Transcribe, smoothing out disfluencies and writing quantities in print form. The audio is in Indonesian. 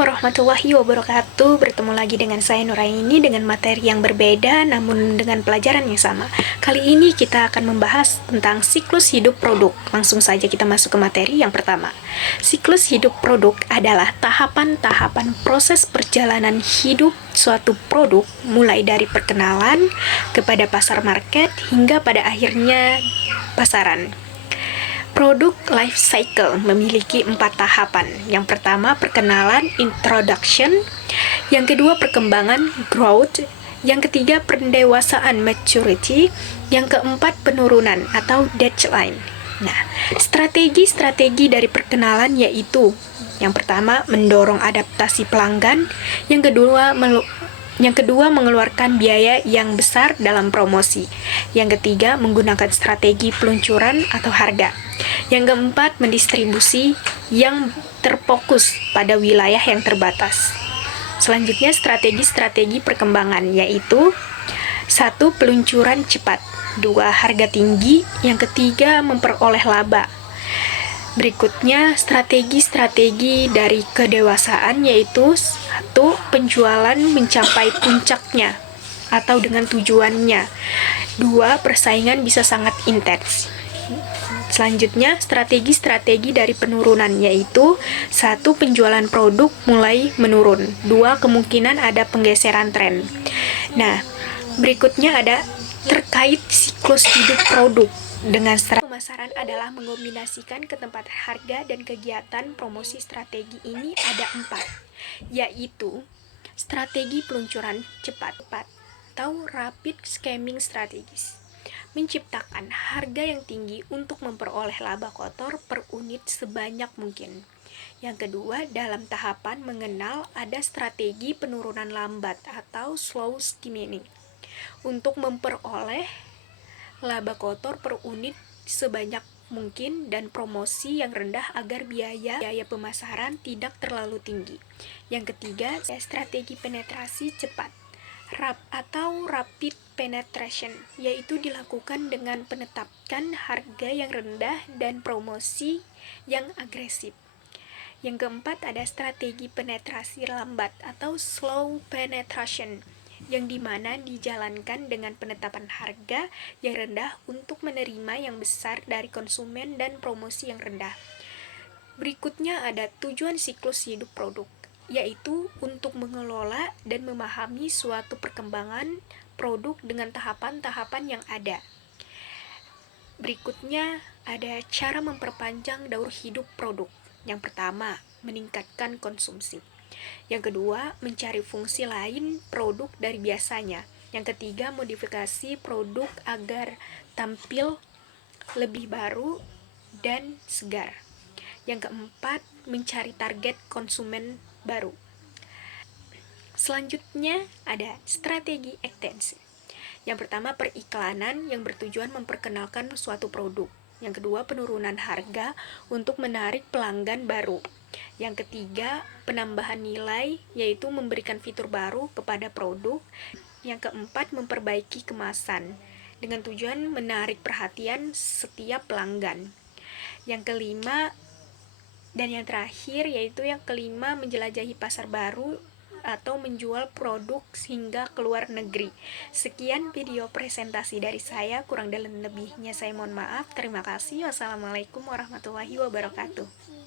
warahmatullahi wabarakatuh. Bertemu lagi dengan saya Nuraini dengan materi yang berbeda namun dengan pelajaran yang sama. Kali ini kita akan membahas tentang siklus hidup produk. Langsung saja kita masuk ke materi yang pertama. Siklus hidup produk adalah tahapan-tahapan proses perjalanan hidup suatu produk mulai dari perkenalan kepada pasar market hingga pada akhirnya pasaran. Produk life cycle memiliki 4 tahapan. Yang pertama, perkenalan, introduction. Yang kedua, perkembangan, growth. Yang ketiga, pendewasaan, maturity. Yang keempat, penurunan atau decline. Nah, strategi-strategi dari perkenalan yaitu yang pertama, mendorong adaptasi pelanggan. Yang kedua, mengeluarkan biaya yang besar dalam promosi. Yang ketiga, menggunakan strategi peluncuran atau harga. Yang keempat, mendistribusi yang terfokus pada wilayah yang terbatas. Selanjutnya, strategi-strategi perkembangan yaitu 1. Peluncuran cepat. 2. Harga tinggi. Yang ketiga, memperoleh laba. Berikutnya, strategi-strategi dari kedewasaan yaitu 1. Penjualan mencapai puncaknya atau dengan tujuannya. 2. Persaingan bisa sangat intens. Selanjutnya, strategi-strategi dari penurunan yaitu 1. Penjualan produk mulai menurun. 2. Kemungkinan ada penggeseran tren. Nah, berikutnya ada terkait siklus hidup produk dengan strategi pemasaran adalah mengombinasikan ketempat harga dan kegiatan promosi. Strategi ini ada 4, yaitu strategi peluncuran cepat atau rapid scamming strategies, menciptakan harga yang tinggi untuk memperoleh laba kotor per unit sebanyak mungkin. Yang kedua, dalam tahapan mengenal ada strategi penurunan lambat atau slow skimming untuk memperoleh laba kotor per unit sebanyak mungkin dan promosi yang rendah agar biaya pemasaran tidak terlalu tinggi. Yang ketiga, strategi penetrasi cepat atau rapid penetration, yaitu dilakukan dengan penetapan harga yang rendah dan promosi yang agresif. Yang keempat, ada strategi penetrasi lambat atau slow penetration, yang dimana dijalankan dengan penetapan harga yang rendah untuk menerima yang besar dari konsumen dan promosi yang rendah. Berikutnya ada tujuan siklus hidup produk, yaitu untuk mengelola dan memahami suatu perkembangan produk dengan tahapan-tahapan yang ada. Berikutnya ada cara memperpanjang daur hidup produk. Yang pertama, meningkatkan konsumsi. Yang kedua, mencari fungsi lain produk dari biasanya. Yang ketiga, modifikasi produk agar tampil lebih baru dan segar. Yang keempat, mencari target konsumen baru. Selanjutnya ada strategi ekstensi. Yang pertama, periklanan yang bertujuan memperkenalkan suatu produk. Yang kedua, penurunan harga untuk menarik pelanggan baru. Yang ketiga, penambahan nilai, yaitu memberikan fitur baru kepada produk. Yang keempat, memperbaiki kemasan dengan tujuan menarik perhatian setiap pelanggan. Yang kelima dan yang terakhir, yaitu yang kelima, menjelajahi pasar baru atau menjual produk hingga keluar negeri. Sekian video presentasi dari saya, kurang dan lebihnya saya mohon maaf. Terima kasih. Wassalamualaikum warahmatullahi wabarakatuh.